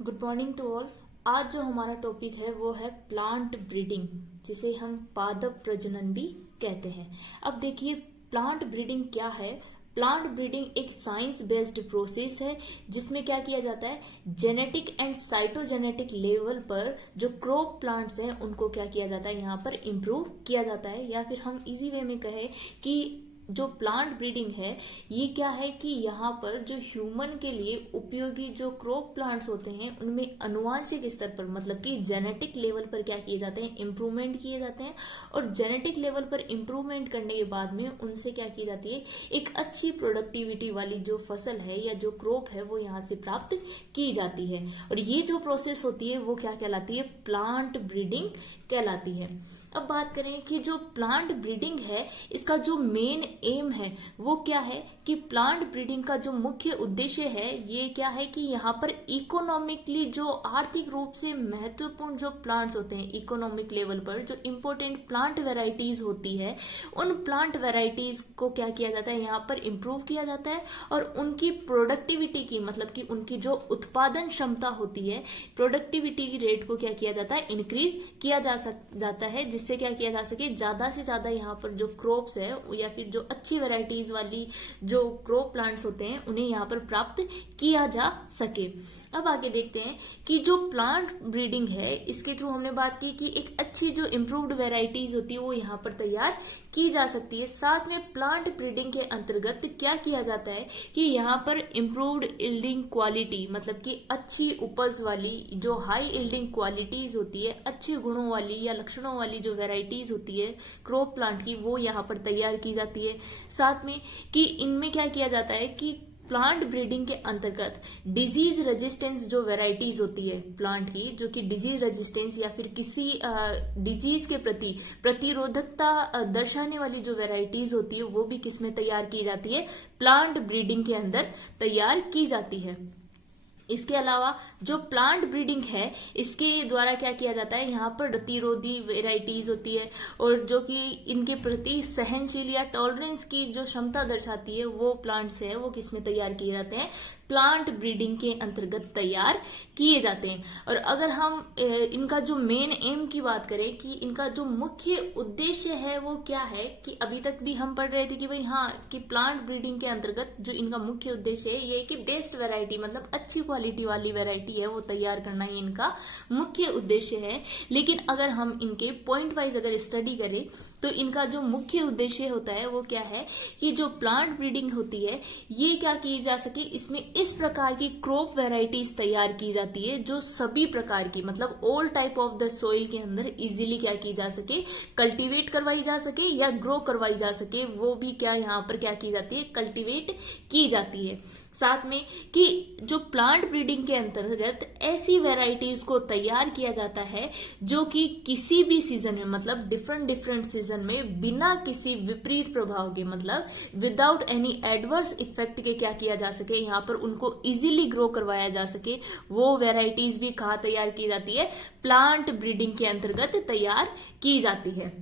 Good morning to all. आज जो हमारा टॉपिक है वो है प्लांट ब्रीडिंग, जिसे हम पादप प्रजनन भी कहते हैं। अब देखिए, प्लांट ब्रीडिंग क्या है। प्लांट ब्रीडिंग एक साइंस बेस्ड प्रोसेस है जिसमें क्या किया जाता है, जेनेटिक एंड साइटोजेनेटिक लेवल पर जो क्रॉप प्लांट्स हैं उनको क्या किया जाता है, यहाँ पर इम्प्रूव किया जाता है। या फिर हम इजी वे में कहें कि जो प्लांट ब्रीडिंग है ये क्या है कि यहाँ पर जो ह्यूमन के लिए उपयोगी जो क्रॉप प्लांट्स होते हैं उनमें अनुवांशिक स्तर पर, मतलब कि जेनेटिक लेवल पर क्या किए जाते हैं, इम्प्रूवमेंट किए जाते हैं। और जेनेटिक लेवल पर इम्प्रूवमेंट करने के बाद में उनसे क्या की जाती है, एक अच्छी प्रोडक्टिविटी वाली जो फसल है या जो क्रॉप है वो यहाँ से प्राप्त की जाती है। और ये जो प्रोसेस होती है वो क्या कहलाती है, प्लांट ब्रीडिंग कहलाती है। अब बात करें कि जो प्लांट ब्रीडिंग है इसका जो मेन एम है वो क्या है कि प्लांट ब्रीडिंग का जो मुख्य उद्देश्य है ये क्या है कि यहाँ पर इकोनॉमिकली जो आर्थिक रूप से महत्वपूर्ण जो प्लांट्स होते हैं, इकोनॉमिक लेवल पर जो इंपॉर्टेंट प्लांट वेराइटीज होती है उन प्लांट वेराइटीज को क्या किया जाता है, यहाँ पर इंप्रूव किया जाता है। और उनकी प्रोडक्टिविटी की, मतलब कि उनकी जो उत्पादन क्षमता होती है, प्रोडक्टिविटी की रेट को क्या किया जाता है, इंक्रीज किया जाता है, जिससे क्या किया जा सके, ज्यादा से ज्यादा यहाँ पर जो क्रॉप्स है या फिर जो अच्छी वेराइटीज वाली जो क्रॉप प्लांट्स होते हैं उन्हें यहाँ पर प्राप्त किया जा सके। अब आगे देखते हैं कि जो प्लांट ब्रीडिंग है इसके थ्रू हमने बात की कि एक अच्छी जो इम्प्रूव्ड वेराइटीज होती है वो यहाँ पर तैयार की जा सकती है। साथ में प्लांट ब्रीडिंग के अंतर्गत क्या किया जाता है कि यहाँ पर इम्प्रूव्ड इल्डिंग क्वालिटी, मतलब कि अच्छी उपज वाली जो हाई इल्डिंग क्वालिटीज होती है, अच्छे गुणों वाली या लक्षणों वाली जो वेराइटीज होती है क्रॉप प्लांट की, वो यहाँ पर तैयार की जाती है। साथ में कि इनमें क्या किया जाता है कि प्लांट ब्रीडिंग के अंतर्गत डिजीज रेजिस्टेंस जो वेराइटीज होती है प्लांट की, जो कि डिजीज रेजिस्टेंस या फिर किसी डिजीज के प्रति प्रतिरोधकता दर्शाने वाली जो वेराइटीज होती है वो भी किसमें तैयार की जाती है, प्लांट ब्रीडिंग के अंदर तैयार की जाती है। इसके अलावा जो प्लांट ब्रीडिंग है इसके द्वारा क्या किया जाता है, यहाँ पर प्रतिरोधी वेराइटीज होती है और जो कि इनके प्रति सहनशील या टॉलरेंस की जो क्षमता दर्शाती है वो प्लांट्स है वो किसमें तैयार किए जाते हैं, प्लांट ब्रीडिंग के अंतर्गत तैयार किए जाते हैं। और अगर हम इनका जो मेन एम की बात करें कि इनका जो मुख्य उद्देश्य है वो क्या है, कि अभी तक भी हम पढ़ रहे थे कि भाई हाँ कि प्लांट ब्रीडिंग के अंतर्गत जो इनका मुख्य उद्देश्य है ये कि बेस्ट वैरायटी, मतलब अच्छी क्वालिटी वाली वैरायटी है वो तैयार करना ही इनका मुख्य उद्देश्य है। लेकिन अगर हम इनके पॉइंट वाइज अगर स्टडी करें तो इनका जो मुख्य उद्देश्य होता है वो क्या है कि जो प्लांट ब्रीडिंग होती है ये क्या की जा सके, इसमें इस प्रकार की क्रॉप वेराइटीज तैयार की जाती है जो सभी प्रकार की, मतलब all type of the soil के अंदर इजीली क्या की जा सके, कल्टीवेट करवाई जा सके या ग्रो करवाई जा सके, वो भी क्या यहाँ पर क्या की जाती है, कल्टीवेट की जाती है। साथ में कि जो प्लांट ब्रीडिंग के अंतर्गत ऐसी वेराइटीज को तैयार किया जाता है जो कि किसी भी सीजन में, मतलब डिफरेंट सीजन में बिना किसी विपरीत प्रभाव के, मतलब विदाउट एनी एडवर्स इफेक्ट के क्या किया जा सके, यहाँ पर उनको इजीली ग्रो करवाया जा सके, वो वेराइटीज भी कहाँ तैयार की जाती है, प्लांट ब्रीडिंग के अंतर्गत तैयार की जाती है।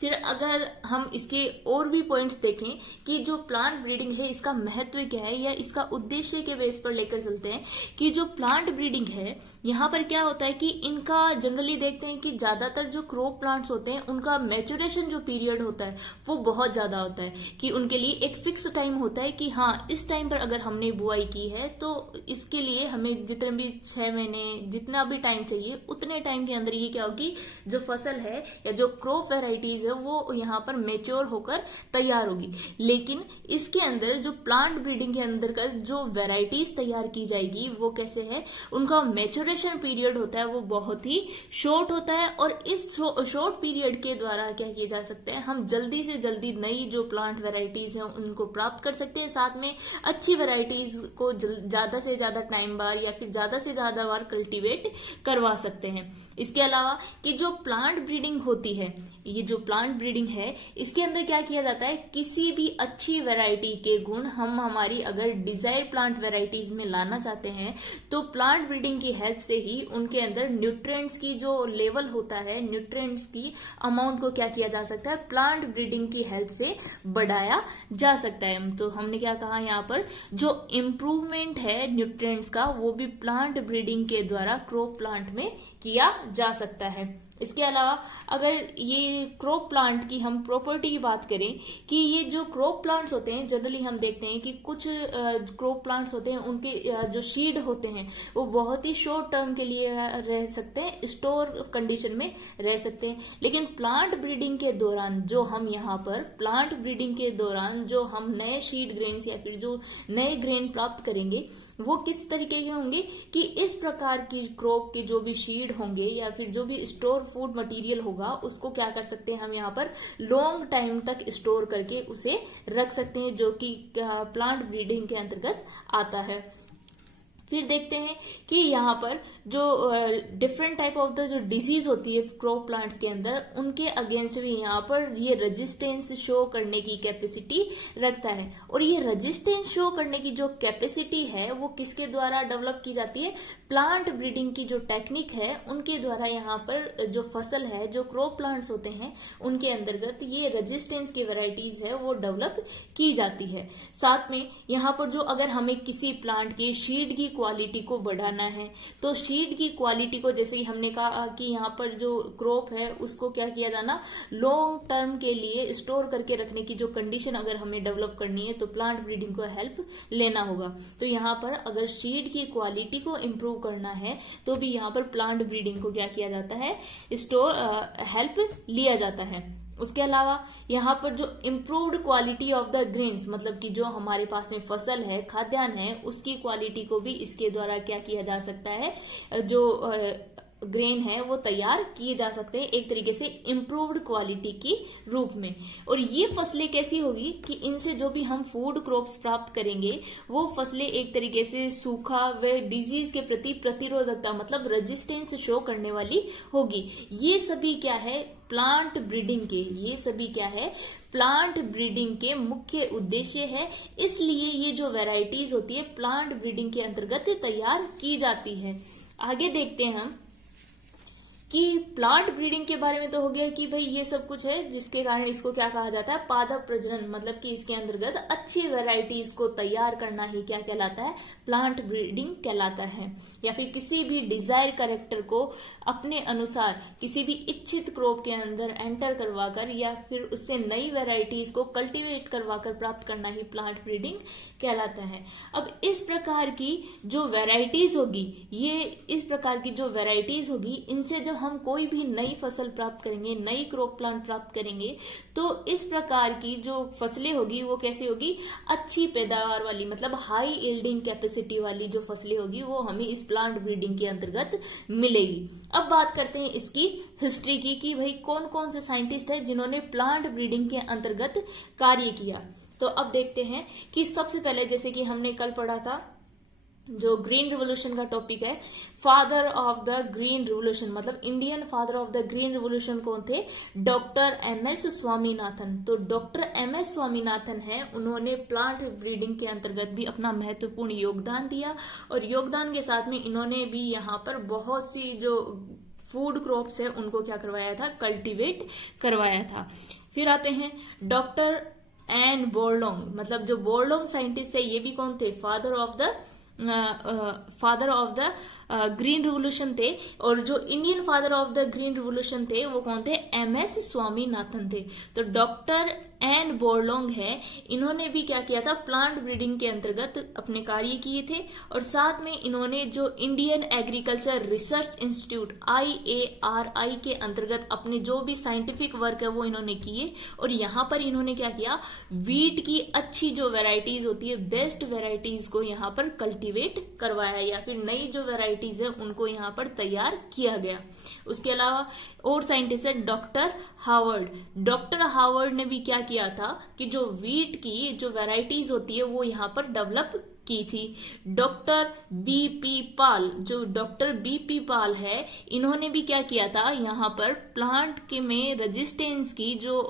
फिर अगर हम इसके और भी पॉइंट्स देखें कि जो प्लांट ब्रीडिंग है इसका महत्व क्या है या इसका उद्देश्य के बेस पर लेकर चलते हैं कि जो प्लांट ब्रीडिंग है यहाँ पर क्या होता है कि इनका जनरली देखते हैं कि ज्यादातर जो क्रॉप प्लांट्स होते हैं उनका मैच्योरेशन जो पीरियड होता है वो बहुत ज्यादा होता है, कि उनके लिए एक फिक्स टाइम होता है कि हाँ इस टाइम पर अगर हमने बुआई की है तो इसके लिए हमें जितने भी 6 महीने जितना भी टाइम चाहिए उतने टाइम के अंदर ये क्या होगी, जो फसल है या जो क्रॉप वेराइटीज है वो यहाँ पर मेच्योर होकर तैयार होगी। लेकिन इसके अंदर जो प्लांट ब्रीडिंग के अंदर का जो वेराइटीज तैयार की जाएगी वो कैसे है, उनका मैच्योरेशन पीरियड होता है वो बहुत ही शॉर्ट होता है और इस शॉर्ट पीरियड के द्वारा क्या किया जा सकता है, हम जल्दी से जल्दी नई जो प्लांट वेराइटीज है उनको प्राप्त कर सकते हैं। साथ में अच्छी वेराइटीज को ज्यादा से ज्यादा टाइम बार या फिर ज्यादा से ज्यादा बार कल्टीवेट करवा सकते हैं। इसके अलावा कि जो प्लांट ब्रीडिंग होती है, ये जो प्लांट ब्रीडिंग है, इसके अंदर क्या किया जाता है, किसी भी अच्छी वैरायटी के गुण हम हमारी अगर डिजायर प्लांट वैरायटीज में लाना चाहते हैं तो प्लांट ब्रीडिंग की हेल्प से ही उनके अंदर न्यूट्रिएंट्स की जो लेवल होता है, न्यूट्रिएंट्स की अमाउंट को क्या किया जा सकता है, प्लांट ब्रीडिंग की हेल्प से बढ़ाया जा सकता है। तो हमने क्या कहा यहाँ पर, जो इम्प्रूवमेंट है न्यूट्रिएंट्स का वो भी प्लांट ब्रीडिंग के द्वारा क्रॉप प्लांट में किया जा सकता है। इसके अलावा अगर ये क्रॉप प्लांट की हम प्रॉपर्टी की बात करें कि ये जो क्रॉप प्लांट्स होते हैं, जनरली हम देखते हैं कि कुछ क्रॉप प्लांट्स होते हैं उनके जो सीड होते हैं वो बहुत ही शॉर्ट टर्म के लिए रह सकते हैं, स्टोर कंडीशन में रह सकते हैं। लेकिन प्लांट ब्रीडिंग के दौरान जो हम यहाँ पर प्लांट ब्रीडिंग के दौरान जो हम नए सीड ग्रेन्स या फिर जो नए ग्रेन प्राप्त करेंगे वो किस तरीके के होंगे कि इस प्रकार की क्रॉप के जो भी सीड होंगे या फिर जो भी स्टोर फूड मटेरियल होगा उसको क्या कर सकते हैं, हम यहाँ पर लॉन्ग टाइम तक स्टोर करके उसे रख सकते हैं, जो कि प्लांट ब्रीडिंग के अंतर्गत आता है। फिर देखते हैं कि यहाँ पर जो डिफरेंट टाइप ऑफ द जो डिजीज होती है क्रॉप प्लांट्स के अंदर, उनके अगेंस्ट भी यहाँ पर ये रेजिस्टेंस शो करने की कैपेसिटी रखता है। और ये रेजिस्टेंस शो करने की जो कैपेसिटी है वो किसके द्वारा डेवलप की जाती है, प्लांट ब्रीडिंग की जो टेक्निक है उनके द्वारा यहाँ पर जो फसल है, जो क्रॉप प्लांट्स होते हैं उनके अंतर्गत ये रेजिस्टेंस की वेराइटीज है वो डेवलप की जाती है। साथ में यहाँ पर जो अगर हमें किसी प्लांट के सीड की क्वालिटी को बढ़ाना है तो सीड की क्वालिटी को, जैसे कि हमने कहा कि यहाँ पर जो क्रॉप है उसको क्या किया जाना, लॉन्ग टर्म के लिए स्टोर करके रखने की जो कंडीशन अगर हमें डेवलप करनी है तो प्लांट ब्रीडिंग को हेल्प लेना होगा। तो यहाँ पर अगर सीड की क्वालिटी को इम्प्रूव करना है तो भी यहाँ पर प्लांट ब्रीडिंग को क्या किया जाता है, स्टोर हेल्प लिया जाता है। उसके अलावा यहाँ पर जो improved quality of the grains, मतलब कि जो हमारे पास में फसल है, खाद्यान्न है, उसकी क्वालिटी को भी इसके द्वारा क्या किया जा सकता है, जो ग्रेन है वो तैयार किए जा सकते हैं एक तरीके से इम्प्रूव्ड क्वालिटी की रूप में। और ये फसलें कैसी होगी कि इनसे जो भी हम फूड क्रॉप्स प्राप्त करेंगे वो फसलें एक तरीके से सूखा व डिजीज के प्रति प्रतिरोधकता मतलब रेजिस्टेंस शो करने वाली होगी। ये सभी क्या है, प्लांट ब्रीडिंग के, ये सभी क्या है, प्लांट ब्रीडिंग के मुख्य उद्देश्य है। इसलिए ये जो वैरायटीज होती है प्लांट ब्रीडिंग के अंतर्गत तैयार की जाती है। आगे देखते हैं हम कि प्लांट ब्रीडिंग के बारे में तो हो गया कि भाई ये सब कुछ है जिसके कारण इसको क्या कहा जाता है, पादप प्रजनन, मतलब कि इसके अंतर्गत अच्छी वैरायटीज को तैयार करना ही क्या कहलाता है, प्लांट ब्रीडिंग कहलाता है। या फिर किसी भी डिजायर कैरेक्टर को अपने अनुसार किसी भी इच्छित क्रॉप के अंदर एंटर करवाकर या फिर उससे नई वैरायटीज को कल्टीवेट करवाकर प्राप्त करना ही प्लांट ब्रीडिंग कहलाता है। अब इस प्रकार की जो वैरायटीज होगी, ये इस प्रकार की जो वैरायटीज होगी, इनसे जब हम कोई भी नई फसल प्राप्त करेंगे, नई क्रॉप प्लांट प्राप्त करेंगे तो इस प्रकार की जो फसलें होगी वो कैसी होगी, अच्छी पैदावार वाली, मतलब हाई यील्डिंग कैपेसिटी वाली जो फसलें होगी वो हमें इस प्लांट ब्रीडिंग के अंतर्गत मिलेगी। अब बात करते हैं इसकी हिस्ट्री की कि भाई कौन कौन से साइंटिस्ट है जिन्होंने प्लांट ब्रीडिंग के अंतर्गत कार्य किया। तो अब देखते हैं कि सबसे पहले, जैसे कि हमने कल पढ़ा था, जो ग्रीन रिवोल्यूशन का टॉपिक है, father of the green revolution, मतलब Indian father of the green revolution कौन थे, डॉक्टर एमएस स्वामीनाथन। तो डॉक्टर एमएस स्वामीनाथन है, उन्होंने प्लांट ब्रीडिंग के अंतर्गत भी अपना महत्वपूर्ण योगदान दिया और योगदान के साथ में इन्होंने भी यहाँ पर बहुत सी जो फूड क्रॉप्स है उनको क्या करवाया था, कल्टीवेट करवाया था। फिर आते हैं डॉक्टर एन बोर्लोंग, मतलब जो बोर्लोंग साइंटिस्ट है ये भी कौन थे, father of the green revolution थे। और जो Indian father of the green revolution थे वो कौन थे, एमएस स्वामीनाथन थे। तो डॉक्टर एन बोर्लोंग है, इन्होंने भी क्या किया था, प्लांट ब्रीडिंग के अंतर्गत अपने कार्य किए थे। और साथ में इन्होंने जो Indian agriculture research institute IARI के अंतर्गत अपने जो भी साइंटिफिक वर्क है वो इन्होंने किए। और यहाँ पर इन्होंने क्या किया, वीट की अच्छी जो वेराइटीज होती है, बेस्ट वेराइटीज को यहाँ पर कल्टीवेट करवाया या फिर नई जो वेराइटीज है उनको यहाँ पर तैयार किया गया। उसके अलावा और साइंटिस्ट है डॉक्टर हावर्ड। डॉक्टर हावर्ड ने भी क्या किया था कि जो वीट की जो वेराइटीज होती है वो यहाँ पर डेवलप की थी। डॉक्टर बीपी पाल, जो डॉक्टर बीपी पाल है, इन्होंने भी क्या किया था, यहाँ पर प्लांट के में रेजिस्टेंस की जो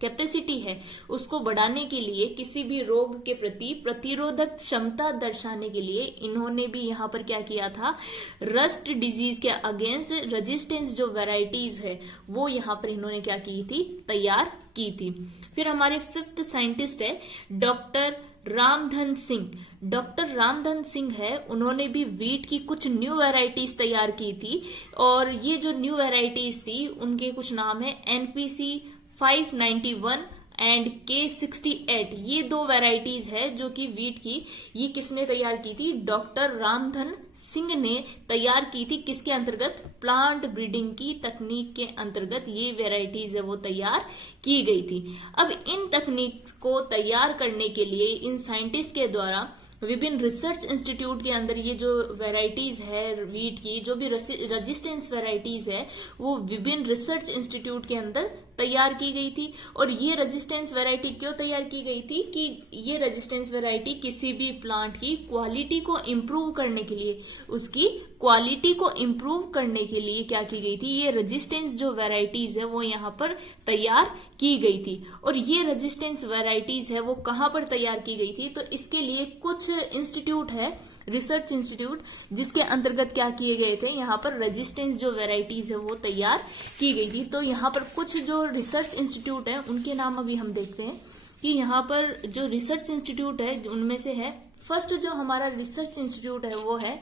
कैपेसिटी है उसको बढ़ाने के लिए, किसी भी रोग के प्रति प्रतिरोधक क्षमता दर्शाने के लिए इन्होंने भी यहाँ पर क्या किया था, रस्ट डिजीज के अगेंस्ट रेजिस्टेंस जो वेराइटीज है वो यहाँ पर इन्होंने क्या की थी, तैयार की थी। फिर हमारे फिफ्थ साइंटिस्ट है डॉक्टर रामधन सिंह। डॉक्टर रामधन सिंह है, उन्होंने भी वीट की कुछ न्यू वैरायटीज तैयार की थी, और ये जो न्यू वैरायटीज थी उनके कुछ नाम है NPC 591 एंड K68। ये दो वैरायटीज है जो कि वीट की, ये किसने तैयार की थी, डॉक्टर रामधन सिंह ने तैयार की थी। किसके अंतर्गत, प्लांट ब्रीडिंग की तकनीक के अंतर्गत ये वेराइटीज है वो तैयार की गई थी। अब इन तकनीक को तैयार करने के लिए इन साइंटिस्ट के द्वारा विभिन्न रिसर्च इंस्टीट्यूट के अंदर ये जो वेराइटीज है वीट की, जो भी रेजिस्टेंस वेराइटीज है वो विभिन्न रिसर्च इंस्टीट्यूट के अंदर तैयार की गई थी। और ये रेजिस्टेंस वैरायटी क्यों तैयार की गई थी कि ये रेजिस्टेंस वैरायटी किसी भी प्लांट की क्वालिटी को इम्प्रूव करने के लिए, उसकी क्वालिटी को इम्प्रूव करने के लिए क्या की गई थी, ये रेजिस्टेंस जो वैरायटीज है वो यहाँ पर तैयार की गई थी। और ये रेजिस्टेंस वैरायटीज है वो कहाँ पर तैयार की गई थी, तो इसके लिए कुछ इंस्टीट्यूट है, रिसर्च इंस्टीट्यूट, जिसके अंतर्गत क्या किए गए थे, यहाँ पर रेजिस्टेंस जो वैरायटीज है वो तैयार की गई थी। तो यहाँ पर कुछ जो रिसर्च इंस्टीट्यूट है उनके नाम अभी हम देखते हैं कि यहाँ पर जो रिसर्च इंस्टीट्यूट है उनमें से है, फर्स्ट जो हमारा रिसर्च इंस्टीट्यूट है वो है,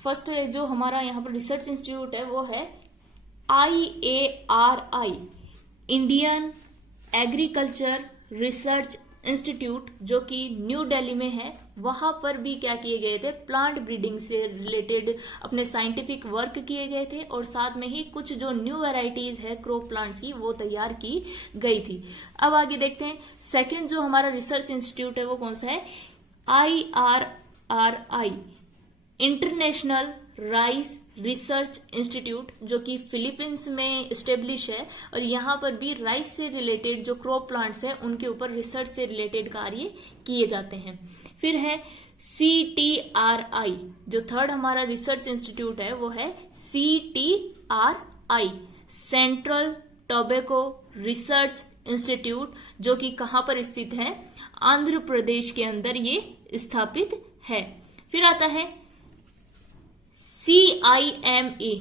फर्स्ट जो हमारा यहाँ पर रिसर्च इंस्टीट्यूट है वो है IARI, Indian agriculture research institute, जो कि न्यू दिल्ली में है। वहां पर भी क्या किए गए थे, प्लांट ब्रीडिंग से रिलेटेड अपने साइंटिफिक वर्क किए गए थे, और साथ में ही कुछ जो न्यू वैरायटीज है क्रॉप प्लांट्स की वो तैयार की गई थी। अब आगे देखते हैं, सेकंड जो हमारा रिसर्च इंस्टीट्यूट है वो कौन सा है, IRRI, international rice research institute, जो कि फिलीपींस में स्टेब्लिश है, और यहाँ पर भी राइस से रिलेटेड जो क्रॉप प्लांट्स है उनके ऊपर रिसर्च से रिलेटेड कार्य किए जाते हैं। फिर है CTRI, जो थर्ड हमारा रिसर्च इंस्टीट्यूट है वो है CTRI, central tobacco research institute, जो कि कहाँ पर स्थित है, आंध्र प्रदेश के अंदर ये स्थापित है। फिर आता है CIMA,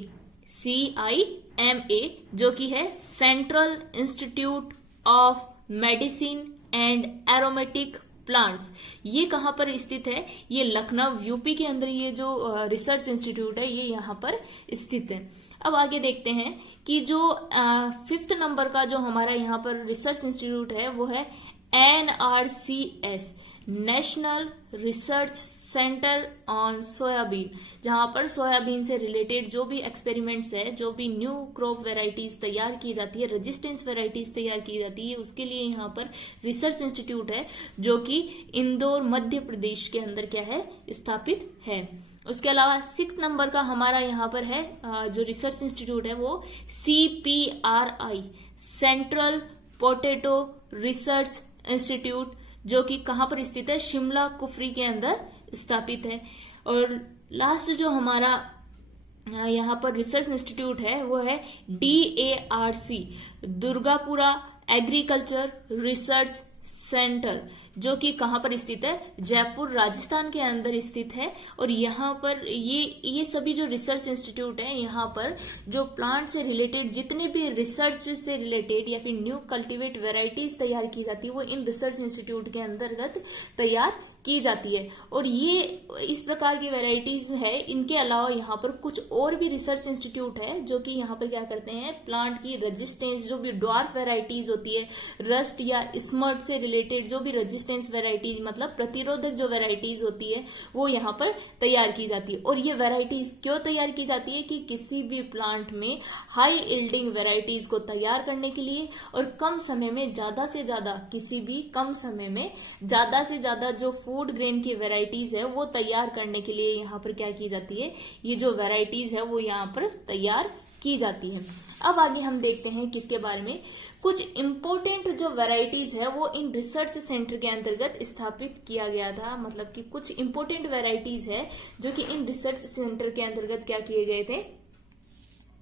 जो कि है central institute of medicine and aromatic plants. ये कहाँ पर स्थित है, ये लखनऊ यूपी के अंदर ये जो रिसर्च इंस्टीट्यूट है ये यहाँ पर स्थित है। अब आगे देखते हैं कि जो फिफ्थ नंबर का जो हमारा यहाँ पर रिसर्च इंस्टीट्यूट है वो है NRCS, national research centre on soybean, जहां पर सोयाबीन से रिलेटेड जो भी एक्सपेरिमेंट्स है, जो भी न्यू क्रॉप वेराइटीज तैयार की जाती है, रेजिस्टेंस वेराइटीज तैयार की जाती है, उसके लिए यहाँ पर रिसर्च इंस्टीट्यूट है जो कि इंदौर मध्य प्रदेश के अंदर क्या है, स्थापित है। उसके अलावा सिक्स नंबर का हमारा यहाँ पर है जो रिसर्च इंस्टीट्यूट है वो CPRI, central potato research institute, जो कि कहाँ पर स्थित है, शिमला कुफरी के अंदर स्थापित है। और लास्ट जो हमारा यहाँ पर रिसर्च इंस्टीट्यूट है वो है DARC, Durgapura agriculture research centre, जो कि कहाँ पर स्थित है, जयपुर राजस्थान के अंदर स्थित है। और यहाँ पर ये सभी जो रिसर्च इंस्टीट्यूट है, यहाँ पर जो प्लांट से रिलेटेड जितने भी रिसर्च से रिलेटेड या फिर न्यू कल्टीवेट वेराइटीज तैयार की जाती है वो इन रिसर्च इंस्टीट्यूट के अंतर्गत तैयार की जाती है। और ये इस प्रकार की वेराइटीज है। इनके अलावा यहाँ पर कुछ और भी रिसर्च इंस्टीट्यूट है जो कि यहाँ पर क्या करते हैं, प्लांट की रेजिस्टेंस जो भी ड्वार्फ वेराइटीज होती है, रस्ट या स्मर्ट से रिलेटेड जो भी रेजिस्टेंस वेराइटीज मतलब प्रतिरोधक जो वेराइटीज होती है वो यहाँ पर तैयार की जाती है। और ये वेराइटीज क्यों तैयार की जाती है कि किसी भी प्लांट में हाई यील्डिंग वेराइटीज को तैयार करने के लिए और कम समय में ज्यादा से ज्यादा, किसी भी कम समय में ज्यादा से ज्यादा जो फूड ग्रेन की वेराइटीज है वो तैयार करने के लिए यहाँ पर क्या की जाती है, ये जो वेराइटीज है वो यहाँ पर तैयार की जाती है। अब आगे हम देखते हैं किसके बारे में, कुछ इम्पोर्टेंट जो वैरायटीज है वो इन रिसर्च सेंटर के अंतर्गत स्थापित किया गया था। मतलब कि कुछ इम्पोर्टेंट वैरायटीज है जो कि इन रिसर्च सेंटर के अंतर्गत क्या किए गए थे,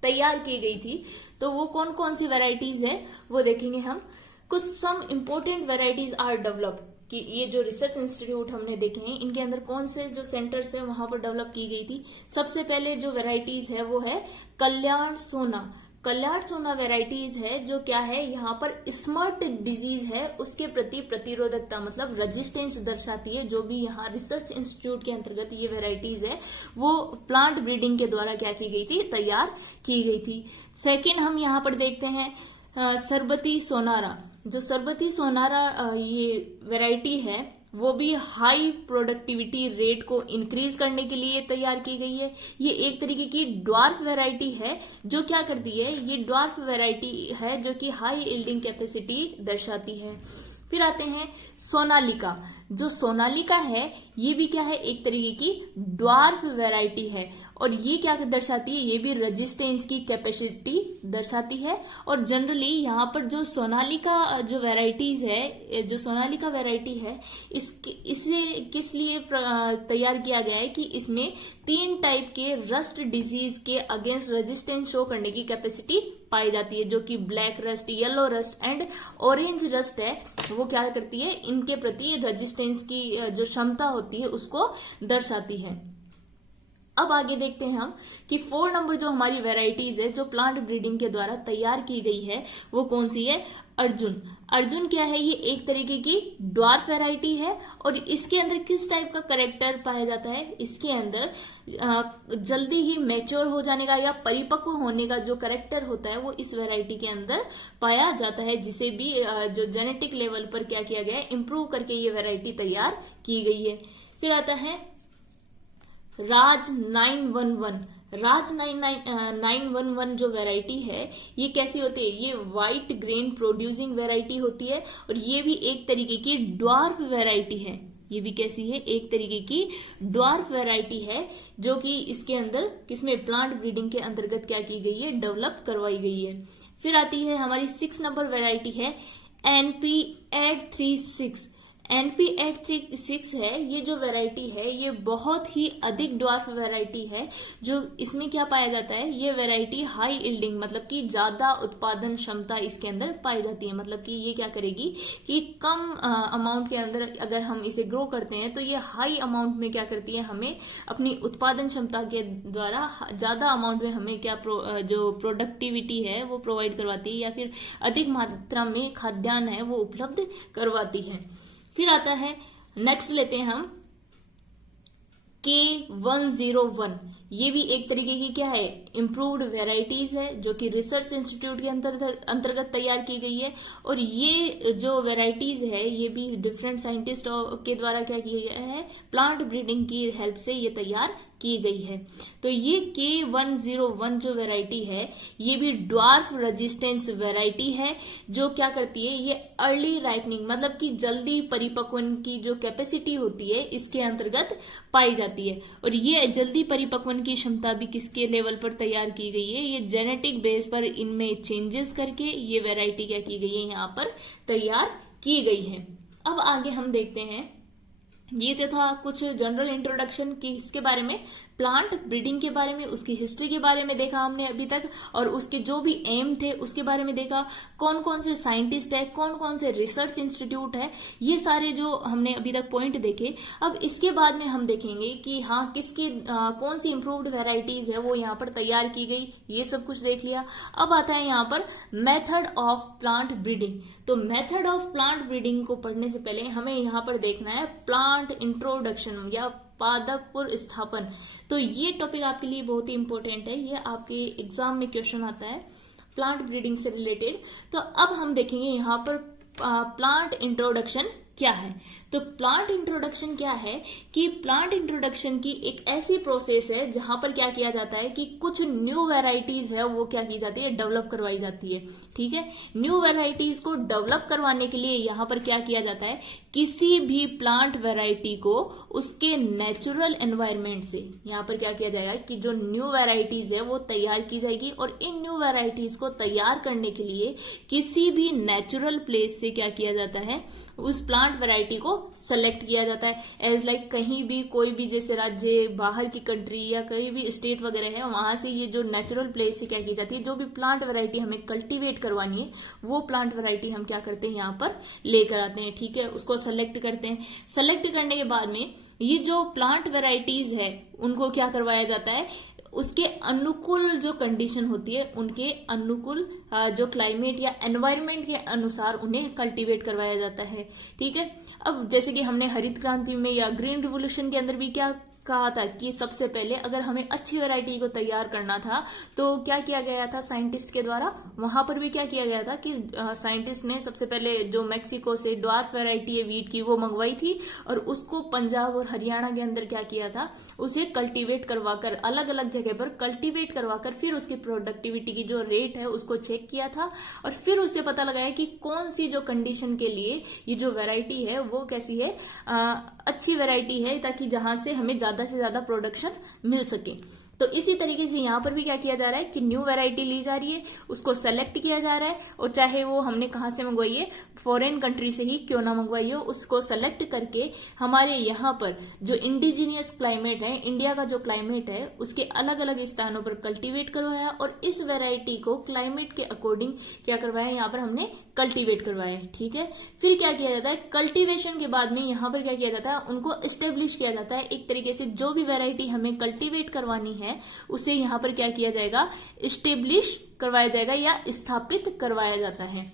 तैयार की गई थी। तो वो कौन कौन सी वैरायटीज है वो देखेंगे हम। कुछ some important varieties are develop, कि ये जो रिसर्च इंस्टीट्यूट हमने देखे हैं इनके अंदर कौन से जो सेंटर्स है वहां पर डेवलप की गई थी। सबसे पहले जो वैरायटीज है वो है कल्याण सोना। कल्याण सोना वैरायटीज है जो क्या है, यहाँ पर स्मर्ट डिजीज है उसके प्रति प्रतिरोधकता मतलब रेजिस्टेंस दर्शाती है। जो भी यहाँ रिसर्च इंस्टीट्यूट के अंतर्गत ये वैरायटीज है वो प्लांट ब्रीडिंग के द्वारा क्या की गई थी, तैयार की गई थी। सेकेंड हम यहाँ पर देखते हैं सरबती सोनारा। जो सरबती सोनारा ये वैरायटी है वो भी हाई प्रोडक्टिविटी रेट को इंक्रीज करने के लिए तैयार की गई है। ये एक तरीके की ड्वार्फ वैरायटी है जो क्या करती है, ये ड्वार्फ वैरायटी है जो कि हाई यील्डिंग कैपेसिटी दर्शाती है। फिर आते हैं सोनालिका। जो सोनालिका है ये भी क्या है, एक तरीके की ड्वार्फ वैरायटी है और ये क्या दर्शाती है, ये भी रेजिस्टेंस की कैपेसिटी दर्शाती है। और जनरली यहाँ पर जो सोनालिका जो वैरायटीज है, जो सोनालिका वैरायटी है इसे किस लिए तैयार किया गया है कि इसमें 3 टाइप के रस्ट डिजीज के अगेंस्ट रेजिस्टेंस शो करने की कैपेसिटी पाई जाती है, जो कि black rust, yellow rust and orange rust है वो क्या करती है, इनके प्रति रेजिस्टेंस की जो क्षमता होती है उसको दर्शाती है। अब आगे देखते हैं हम कि 4 नंबर जो हमारी वैरायटीज है जो प्लांट ब्रीडिंग के द्वारा तैयार की गई है वो कौन सी है, अर्जुन। अर्जुन क्या है, ये एक तरीके की ड्वार्फ वैरायटी है और इसके अंदर किस टाइप का करेक्टर पाया जाता है, इसके अंदर जल्दी ही मैच्योर हो जाने का या परिपक्व होने का जो करेक्टर होता है वो इस वैरायटी के अंदर पाया जाता है, जिसे भी जो जेनेटिक लेवल पर क्या किया गया है, इंप्रूव करके ये वैरायटी तैयार की गई है। फिर आता है राज 911। राज 911 जो वैरायटी है ये कैसी होती है, ये व्हाइट ग्रेन प्रोड्यूसिंग वैरायटी होती है और ये भी एक तरीके की ड्वार्फ वैरायटी है। ये भी कैसी है, एक तरीके की ड्वार्फ वैरायटी है जो कि इसके अंदर किसमें, प्लांट ब्रीडिंग के अंतर्गत क्या की गई है, डेवलप करवाई गई है। फिर आती है हमारी 6 नंबर वैरायटी है NP836। NP836 है, ये जो वैरायटी है ये बहुत ही अधिक ड्वार्फ वैरायटी है। जो इसमें क्या पाया जाता है, ये वैरायटी हाई यील्डिंग मतलब कि ज्यादा उत्पादन क्षमता इसके अंदर पाई जाती है। मतलब कि ये क्या करेगी कि कम अमाउंट के अंदर अगर हम इसे ग्रो करते हैं तो ये हाई अमाउंट में क्या करती है, हमें अपनी उत्पादन क्षमता के द्वारा ज्यादा अमाउंट में हमें क्या जो प्रोडक्टिविटी है वो प्रोवाइड करवाती है या फिर अधिक मात्रा में खाद्यान्न है वो उपलब्ध करवाती है। फिर आता है नेक्स्ट लेते हैं हम K101। ये भी एक तरीके की क्या है, इम्प्रूव्ड वैरायटीज है जो कि रिसर्च इंस्टीट्यूट के अंतर्गत तैयार की गई है। और ये जो वैरायटीज है ये भी डिफरेंट साइंटिस्ट के द्वारा क्या किया गया है, प्लांट ब्रीडिंग की हेल्प से ये तैयार की गई है। तो ये K101 जो वैरायटी है ये भी ड्वार्फ रेजिस्टेंस वैरायटी है जो क्या करती है, ये अर्ली राइपनिंग मतलब कि जल्दी परिपक्वन की जो कैपेसिटी होती है इसके अंतर्गत पाई जाती है। और ये जल्दी परिपक्वन की क्षमता भी किसके लेवल पर तैयार की गई है, ये जेनेटिक बेस पर इनमें चेंजेस करके ये वैरायटी क्या की गई है, यहाँ पर तैयार की गई है। अब आगे हम देखते हैं, ये तो था कुछ जनरल इंट्रोडक्शन की इसके बारे में, प्लांट ब्रीडिंग के बारे में, उसकी हिस्ट्री के बारे में देखा हमने अभी तक और उसके जो भी एम थे उसके बारे में देखा, कौन कौन से साइंटिस्ट है, कौन कौन से रिसर्च इंस्टीट्यूट है, ये सारे जो हमने अभी तक पॉइंट देखे। अब इसके बाद में हम देखेंगे कि हाँ किसकी कौन सी इंप्रूव्ड वेराइटीज है वो यहाँ पर तैयार की गई, ये सब कुछ देख लिया। अब आता है यहाँ पर मेथड ऑफ प्लांट ब्रीडिंग। तो मेथड ऑफ प्लांट ब्रीडिंग को पढ़ने से पहले हमें यहाँ पर देखना है प्लांट इंट्रोडक्शन या पादप स्थापन। तो ये टॉपिक आपके लिए बहुत ही इंपॉर्टेंट है, ये आपके एग्जाम में क्वेश्चन आता है प्लांट ब्रीडिंग से रिलेटेड। तो अब हम देखेंगे यहाँ पर प्लांट इंट्रोडक्शन क्या है। तो प्लांट इंट्रोडक्शन क्या है कि प्लांट इंट्रोडक्शन की एक ऐसी प्रोसेस है जहां पर क्या किया जाता है कि कुछ न्यू वेराइटीज है वो क्या की जाती है, डेवलप करवाई जाती है। ठीक है, न्यू वेराइटीज को डेवलप करवाने के लिए यहां पर क्या किया जाता है, किसी भी प्लांट वेराइटी को उसके नेचुरल एनवायरमेंट से यहां पर क्या किया जाएगा कि जो न्यू वेराइटीज है वो तैयार की जाएगी, और इन न्यू वेराइटीज को तैयार करने के लिए किसी भी नेचुरल प्लेस से क्या किया जाता है, उस प्लांट वैरायटी को सेलेक्ट किया जाता है। एज लाइक कहीं भी कोई भी जैसे राज्य, बाहर की कंट्री या कहीं भी स्टेट वगैरह है, वहां से ये जो नेचुरल प्लेस से क्या की जाती है, जो भी प्लांट वैरायटी हमें कल्टीवेट करवानी है वो प्लांट वैरायटी हम क्या करते हैं, यहाँ पर लेकर आते हैं। ठीक है, उसको सेलेक्ट करते हैं। सेलेक्ट करने के बाद में ये जो प्लांट वैरायटीज है उनको क्या करवाया जाता है, उसके अनुकूल जो कंडीशन होती है, उनके अनुकूल जो क्लाइमेट या एनवायरनमेंट के अनुसार उन्हें कल्टीवेट करवाया जाता है। ठीक है, अब जैसे कि हमने हरित क्रांति में या ग्रीन रिवोल्यूशन के अंदर भी क्या कहा था कि सबसे पहले अगर हमें अच्छी वैरायटी को तैयार करना था तो क्या किया गया था साइंटिस्ट के द्वारा, वहां पर भी क्या किया गया था कि साइंटिस्ट ने सबसे पहले जो मैक्सिको से ड्वार्फ वैरायटी है वीट की वो मंगवाई थी, और उसको पंजाब और हरियाणा के अंदर क्या किया था, उसे कल्टीवेट करवाकर अलग अलग जगह पर कल्टीवेट करवाकर फिर उसकी प्रोडक्टिविटी की जो रेट है उसको चेक किया था, और फिर उससे पता लगाया कि कौन सी जो कंडीशन के लिए ये जो वैरायटी है वो कैसी है, अच्छी वैरायटी है, ताकि जहां से हमें ज्यादा से ज्यादा प्रोडक्शन मिल सके। तो इसी तरीके से यहाँ पर भी क्या किया जा रहा है कि न्यू वैरायटी ली जा रही है, उसको सेलेक्ट किया जा रहा है, और चाहे वो हमने कहाँ से मंगवाई है, फॉरेन कंट्री से ही क्यों ना मंगवाई हो, उसको सेलेक्ट करके हमारे यहाँ पर जो इंडिजीनियस क्लाइमेट है, इंडिया का जो क्लाइमेट है, उसके अलग अलग स्थानों पर कल्टीवेट करवाया, और इस वैरायटी को क्लाइमेट के अकॉर्डिंग क्या करवाया, यहाँ पर हमने कल्टीवेट करवाया। ठीक है, फिर क्या किया जाता है, कल्टीवेशन के बाद में यहाँ पर क्या किया जाता है, उनको एस्टेब्लिश किया जाता है। एक तरीके से जो भी वैरायटी हमें कल्टीवेट करवानी है उसे यहाँ पर क्या किया जाएगा, एस्टेब्लिश करवाया जाएगा या स्थापित करवाया जाता है।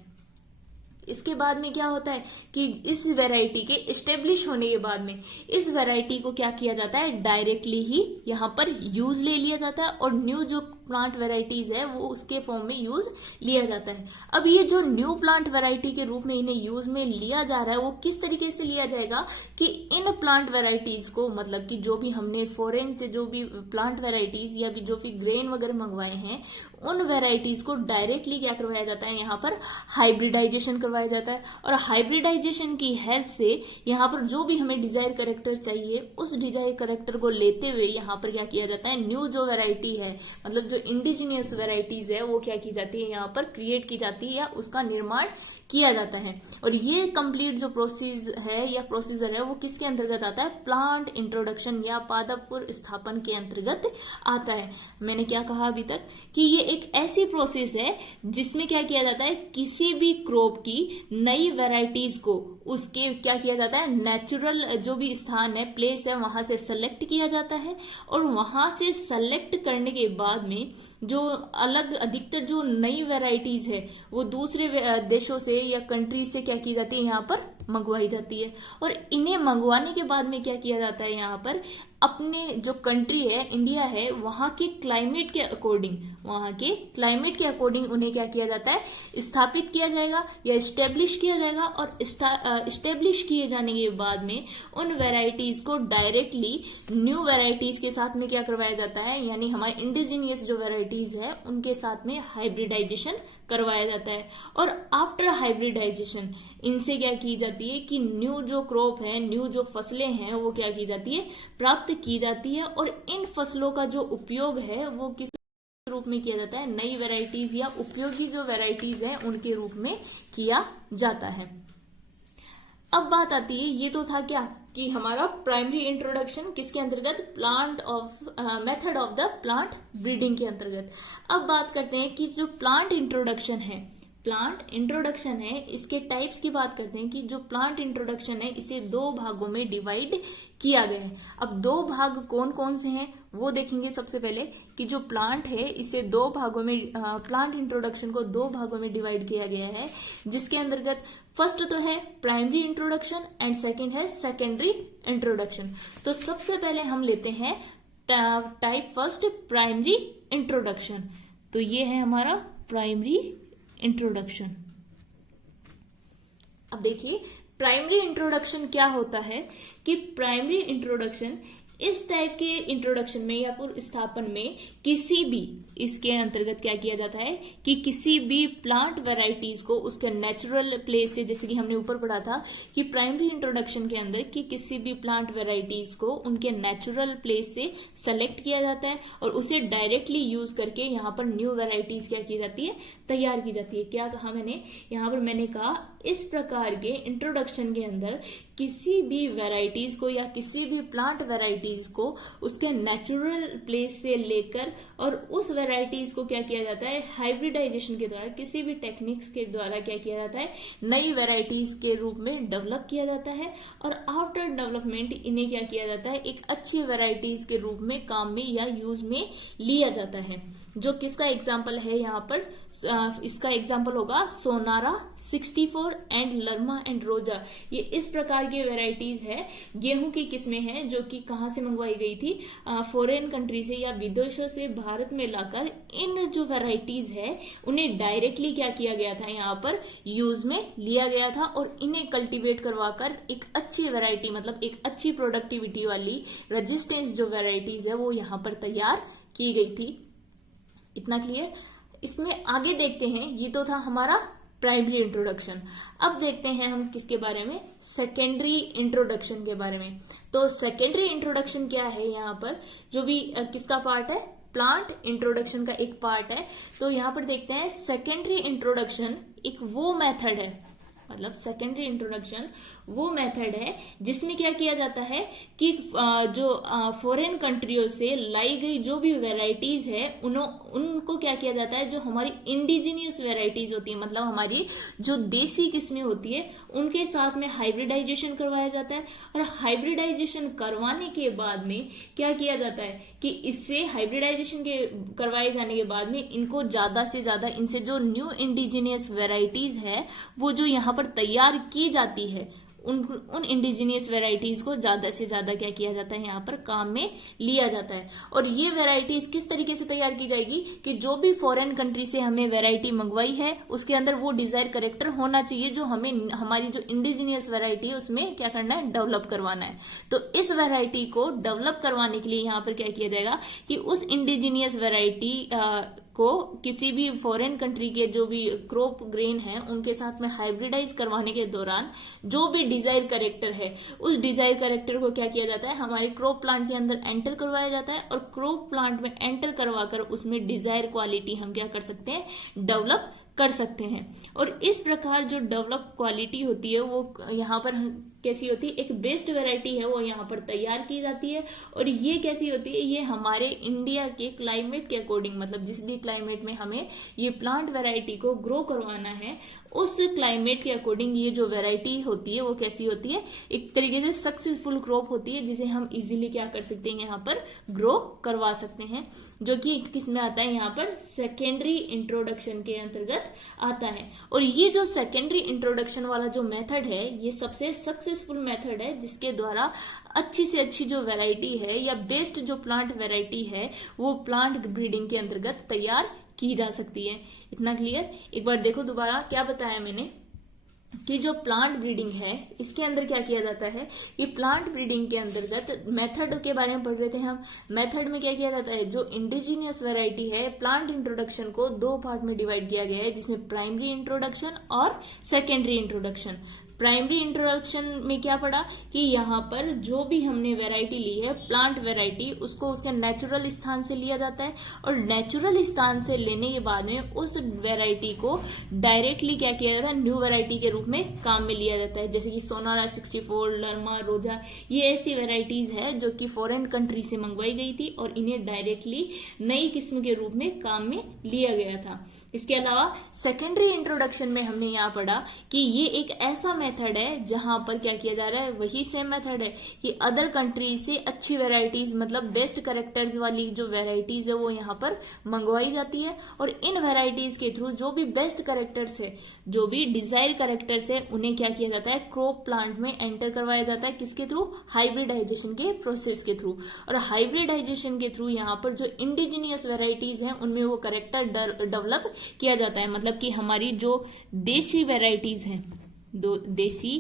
इसके बाद में क्या होता है कि इस वैरायटी के एस्टेब्लिश होने के बाद में इस वैरायटी को क्या किया जाता है, डायरेक्टली ही यहाँ पर यूज ले लिया जाता है, और न्यू जो प्लांट वैरायटीज है वो उसके फॉर्म में यूज लिया जाता है। अब ये जो न्यू प्लांट वैरायटी के रूप में इन्हें यूज में लिया जा रहा है वो किस तरीके से लिया जाएगा कि इन प्लांट वैरायटीज को, मतलब कि जो भी हमने फॉरेन से जो भी प्लांट वैरायटीज या भी जो भी ग्रेन वगैरह मंगवाए हैं उन वैरायटीज को डायरेक्टली क्या करवाया जाता है, यहाँ पर हाइब्रिडाइजेशन करवाया जाता है, और हाइब्रिडाइजेशन की हेल्प से यहाँ पर जो भी हमें डिजायर कैरेक्टर चाहिए उस डिजायर कैरेक्टर को लेते हुए यहाँ पर क्या किया जाता है, न्यू जो वैरायटी है, मतलब जो इंडिजिनियस वैरायटीज है वो क्या की जाती है, यहाँ पर क्रिएट की जाती है या उसका निर्माण किया जाता है। और ये कंप्लीट जो प्रोसेस है या प्रोसीजर है वो किसके अंतर्गत आता है, प्लांट इंट्रोडक्शन या पादप स्थापन के अंतर्गत आता है। मैंने क्या कहा अभी तक कि ये एक ऐसी प्रोसेस है जिसमें क्या किया जाता है, किसी भी क्रॉप की नई वैरायटीज को उसके क्या किया जाता है, नेचुरल जो भी स्थान है, प्लेस है, वहां से सेलेक्ट किया जाता है, और वहां से सेलेक्ट करने के बाद में जो अलग अधिकतर जो नई वैरायटीज है वो दूसरे देशों से या कंट्री से क्या की जाती है, यहाँ पर मंगवाई जाती है। और इन्हें मंगवाने के बाद में क्या किया जाता है, यहाँ पर अपने जो कंट्री है, इंडिया है, वहां के क्लाइमेट के अकॉर्डिंग उन्हें क्या किया जाता है, स्थापित किया जाएगा या स्टेब्लिश किया जाएगा। और स्टेब्लिश किए जाने के बाद में उन वैरायटीज को डायरेक्टली न्यू वैरायटीज के साथ में क्या करवाया जाता है, यानी हमारे इंडिजीनियस जो वैरायटीज है उनके साथ में हाइब्रिडाइजेशन करवाया जाता है। और आफ्टर हाइब्रिडाइजेशन इनसे क्या की जाती है कि न्यू जो क्रॉप है, न्यू जो फसलें हैं वो क्या की जाती है, प्राप्त की जाती है। और इन फसलों का जो उपयोग है वो किस रूप में किया जाता है, नई वैरायटीज या उपयोगी जो वैरायटीज है उनके रूप में किया जाता है। अब बात आती है, ये तो था क्या कि हमारा प्राइमरी इंट्रोडक्शन किसके अंतर्गत, plant of method of the plant breeding के अंतर्गत। अब बात करते हैं कि जो प्लांट इंट्रोडक्शन है इसके टाइप्स की बात करते हैं कि जो प्लांट इंट्रोडक्शन है इसे दो भागों में डिवाइड किया गया है। अब दो भाग कौन कौन से हैं वो देखेंगे। सबसे पहले कि जो प्लांट है इसे दो भागों में, प्लांट इंट्रोडक्शन को दो भागों में डिवाइड किया गया है, जिसके अंतर्गत फर्स्ट तो है प्राइमरी इंट्रोडक्शन एंड सेकंड है सेकेंडरी इंट्रोडक्शन। तो सबसे पहले हम लेते हैं टाइप फर्स्ट, प्राइमरी इंट्रोडक्शन। तो ये है हमारा प्राइमरी इंट्रोडक्शन। अब देखिए प्राइमरी इंट्रोडक्शन क्या होता है कि प्राइमरी इंट्रोडक्शन इस टाइप के इंट्रोडक्शन में या पूर्व स्थापन में किसी भी, इसके अंतर्गत क्या किया जाता है कि किसी भी प्लांट वैरायटीज को उसके नेचुरल प्लेस से, जैसे कि हमने ऊपर पढ़ा था कि प्राइमरी इंट्रोडक्शन के अंदर कि किसी भी प्लांट वैरायटीज को उनके नेचुरल प्लेस से सेलेक्ट किया जाता है और उसे डायरेक्टली यूज करके यहाँ पर न्यू वैरायटीज क्या की जाती है, तैयार की जाती है। क्या कहा मैंने यहाँ पर, मैंने कहा इस प्रकार के इंट्रोडक्शन के अंदर किसी भी वैरायटीज को या किसी भी प्लांट वैरायटीज को उसके नेचुरल प्लेस से लेकर और उस वैरायटीज को क्या किया जाता है, हाइब्रिडाइजेशन के द्वारा, किसी भी टेक्निक्स के द्वारा क्या किया जाता है, नई वैरायटीज के रूप में डेवलप किया जाता है और आफ्टर डेवलपमेंट इन्हें क्या किया जाता है, एक अच्छी वैरायटीज के रूप में काम में या यूज में लिया जाता है। जो किसका एग्जाम्पल है यहाँ पर, इसका एग्जाम्पल होगा सोनारा 64 एंड लर्मा एंड रोजा। ये इस प्रकार की वैरायटीज है, गेहूं की किस्में हैं जो कि कहां से मंगवाई गई थी, फॉरेन कंट्री से या विदेशों से भारत में लाकर इन जो वैरायटीज है उन्हें डायरेक्टली क्या किया गया था, यहाँ पर यूज में लिया गया था और इन्हें कल्टीवेट करवाकर एक अच्छी वैरायटी, मतलब एक अच्छी प्रोडक्टिविटी वाली रेजिस्टेंस जो वैरायटीज है वो यहाँ पर तैयार की गई थी। इतना क्लियर। इसमें आगे देखते हैं, ये तो था हमारा प्राइमरी इंट्रोडक्शन। अब देखते हैं हम किसके बारे में, सेकेंडरी इंट्रोडक्शन के बारे में। तो सेकेंडरी इंट्रोडक्शन क्या है, यहाँ पर जो भी किसका पार्ट है, प्लांट इंट्रोडक्शन का एक पार्ट है। तो यहाँ पर देखते हैं सेकेंडरी इंट्रोडक्शन एक वो मेथड है, मतलब सेकेंडरी इंट्रोडक्शन वो मेथड है जिसमें क्या किया जाता है कि जो फॉरेन कंट्रियों से लाई गई जो भी वैरायटीज है उनको क्या किया जाता है, जो हमारी इंडिजिनियस वैरायटीज होती है, मतलब हमारी जो देसी किस्में होती है उनके साथ में हाइब्रिडाइजेशन करवाया जाता है। और हाइब्रिडाइजेशन करवाने के बाद में क्या किया जाता है कि इससे हाइब्रिडाइजेशन के करवाए जाने के बाद में इनको ज्यादा से ज्यादा, इनसे जो न्यू इंडिजिनियस वैरायटीज है वो जो यहाँ पर तैयार की जाती है उन इंडिजिनियस वैरायटीज को ज्यादा से ज्यादा क्या किया जाता है, यहाँ पर काम में लिया जाता है। और ये वैरायटीज किस तरीके से तैयार की जाएगी कि जो भी फॉरेन कंट्री से हमें वैरायटी मंगवाई है उसके अंदर वो डिजायर कैरेक्टर होना चाहिए जो हमें हमारी जो इंडिजिनियस वैरायटी है उसमें क्या करना है, डेवलप करवाना है। तो इस वैरायटी को डेवलप करवाने के लिए यहाँ पर क्या किया जाएगा कि उस इंडिजिनियस वैरायटी को किसी भी फॉरेन कंट्री के जो भी क्रॉप ग्रेन है उनके साथ में हाइब्रिडाइज करवाने के दौरान जो भी डिजायर कैरेक्टर है उस डिजायर कैरेक्टर को क्या किया जाता है, हमारे क्रॉप प्लांट के अंदर एंटर करवाया जाता है और क्रॉप प्लांट में एंटर करवाकर उसमें डिजायर क्वालिटी हम क्या कर सकते हैं, डेवलप कर सकते हैं। और इस प्रकार जो डेवलप क्वालिटी होती है वो यहाँ पर कैसी होती है, एक बेस्ट वैरायटी है वो यहाँ पर तैयार की जाती है। और ये कैसी होती है, ये हमारे इंडिया के क्लाइमेट के अकॉर्डिंग, मतलब जिस भी क्लाइमेट में हमें ये प्लांट वैरायटी को ग्रो करवाना है उस क्लाइमेट के अकॉर्डिंग ये जो वैरायटी होती है वो कैसी होती है, एक तरीके से सक्सेसफुल क्रॉप होती है जिसे हम इजीली क्या कर सकते हैं, यहाँ पर ग्रो करवा सकते हैं, जो कि किसमें आता है, यहाँ पर सेकेंडरी इंट्रोडक्शन के अंतर्गत आता है। और ये जो सेकेंडरी इंट्रोडक्शन वाला जो मेथड है ये सबसे सक्सेसफुल मेथड है जिसके द्वारा अच्छी से अच्छी जो वैरायटी है या बेस्ट जो प्लांट वैरायटी है वो प्लांट ब्रीडिंग के अंतर्गत तैयार की जा सकती है। इतना क्लियर। एक बार देखो दोबारा क्या बताया मैंने कि जो प्लांट ब्रीडिंग है इसके अंदर क्या किया जाता है कि प्लांट ब्रीडिंग के अंतर्गत मेथड के बारे में पढ़ रहे थे हम। मेथड में क्या किया जाता है, जो इंडिजिनियस वैरायटी है प्लांट इंट्रोडक्शन को दो पार्ट में डिवाइड किया गया है जिसमें प्राइमरी इंट्रोडक्शन और सेकेंडरी इंट्रोडक्शन। प्राइमरी इंट्रोडक्शन में क्या पढ़ा कि यहाँ पर जो भी हमने वैरायटी ली है प्लांट वैरायटी उसको उसके नेचुरल स्थान से लिया जाता है और नेचुरल स्थान से लेने के बाद में उस वैरायटी को डायरेक्टली क्या किया जाता है, न्यू वैरायटी के रूप में काम में लिया जाता है। जैसे कि सोनारा 64, लर्मा, रोजा, ये ऐसी वैरायटीज है जो कि फॉरेन कंट्री से मंगवाई गई थी और इन्हें डायरेक्टली नई किस्म के रूप में काम में लिया गया था। इसके अलावा सेकेंडरी इंट्रोडक्शन में हमने यहाँ पढ़ा कि ये एक ऐसा मेथड है जहां पर क्या किया जा रहा है, वही सेम मेथड है कि अदर कंट्रीज से अच्छी वैरायटीज, मतलब बेस्ट कैरेक्टर्स वाली जो वैरायटीज है वो यहाँ पर मंगवाई जाती है और इन वैरायटीज के थ्रू जो भी बेस्ट कैरेक्टर्स है, जो भी डिजायर कैरेक्टर्स है, उन्हें क्या किया जाता है, क्रॉप प्लांट में एंटर करवाया जाता है। किसके थ्रू, हाइब्रिडाइजेशन के प्रोसेस के थ्रू। और हाइब्रिडाइजेशन के थ्रू यहाँ पर जो इंडिजिनियस वैरायटीज है उनमें वो कैरेक्टर डेवलप किया जाता है। मतलब कि हमारी जो देसी वैरायटीज हैं, दो देसी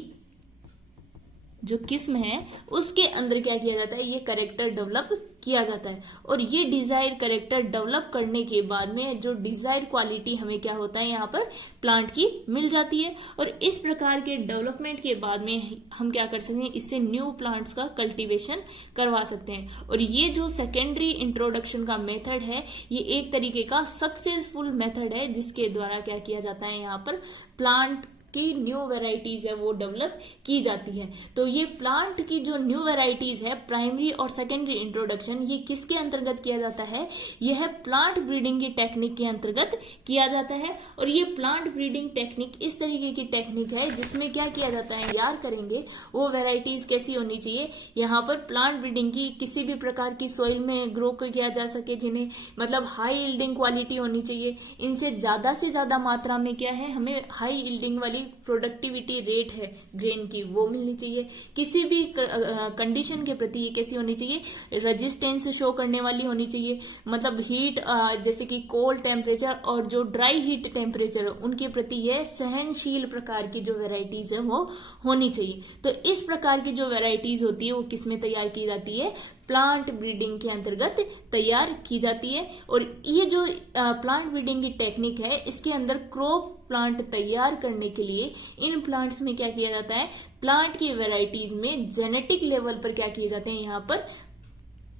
जो किस्म है उसके अंदर क्या किया जाता है, ये कैरेक्टर डेवलप किया जाता है। और ये डिजायर कैरेक्टर डेवलप करने के बाद में जो डिजायर क्वालिटी हमें क्या होता है यहाँ पर प्लांट की मिल जाती है। और इस प्रकार के डेवलपमेंट के बाद में हम क्या कर सकते हैं, इससे न्यू प्लांट्स का कल्टीवेशन करवा सकते हैं। और ये जो सेकेंडरी इंट्रोडक्शन का मेथड है, ये एक तरीके का सक्सेसफुल मेथड है जिसके द्वारा क्या किया जाता है, यहाँ पर प्लांट की न्यू वेराइटीज है वो डेवलप की जाती है। तो ये प्लांट की जो न्यू वेराइटीज है, प्राइमरी और सेकेंडरी इंट्रोडक्शन, ये किसके अंतर्गत किया जाता है, यह है प्लांट ब्रीडिंग की टेक्निक के अंतर्गत किया जाता है। और ये प्लांट ब्रीडिंग टेक्निक इस तरीके की टेक्निक है जिसमें क्या किया जाता है, तैयार करेंगे वो वेराइटीज कैसी होनी चाहिए, यहाँ पर प्लांट ब्रीडिंग की किसी भी प्रकार की सोइल में ग्रो किया जा सके, जिन्हें मतलब हाई यील्डिंग क्वालिटी होनी चाहिए। इनसे ज्यादा से ज्यादा मात्रा में क्या है, हमें हाई यील्डिंग वाली प्रोडक्टिविटी रेट है ग्रेन की वो मिलनी चाहिए। किसी भी कंडीशन के प्रति ये कैसी होनी चाहिए, रेजिस्टेंस शो करने वाली होनी चाहिए। मतलब हीट जैसे कि कोल्ड टेम्परेचर और जो ड्राई हीट टेम्परेचर उनके प्रति यह सहनशील प्रकार की जो वेराइटीज है वो होनी चाहिए। तो इस प्रकार की जो वेराइटीज होती है वो किसमें तैयार की जाती है, प्लांट ब्रीडिंग के अंतर्गत तैयार की जाती है। और ये जो प्लांट ब्रीडिंग की टेक्निक है, इसके अंदर क्रॉप प्लांट तैयार करने के लिए इन प्लांट्स में क्या किया जाता है, प्लांट की वेराइटीज में जेनेटिक लेवल पर क्या किए जाते हैं, यहाँ पर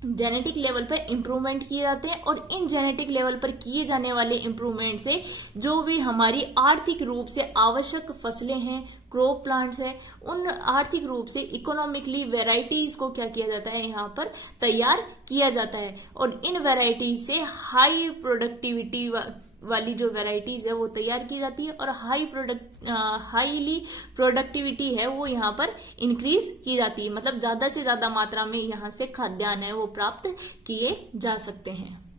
जेनेटिक लेवल पर इंप्रूवमेंट किए जाते हैं। और इन जेनेटिक लेवल पर किए जाने वाले इंप्रूवमेंट से जो भी हमारी आर्थिक रूप से आवश्यक फसलें हैं, क्रॉप प्लांट्स है, उन आर्थिक रूप से इकोनॉमिकली वेराइटीज को क्या किया जाता है, यहाँ पर तैयार किया जाता है। और इन वेराइटीज से हाई प्रोडक्टिविटी वाली जो वेराइटीज है वो तैयार की जाती है। और हाईली प्रोडक्टिविटी है वो यहाँ पर इंक्रीज की जाती है। मतलब ज्यादा से ज्यादा मात्रा में यहाँ से खाद्यान्न है वो प्राप्त किए जा सकते हैं।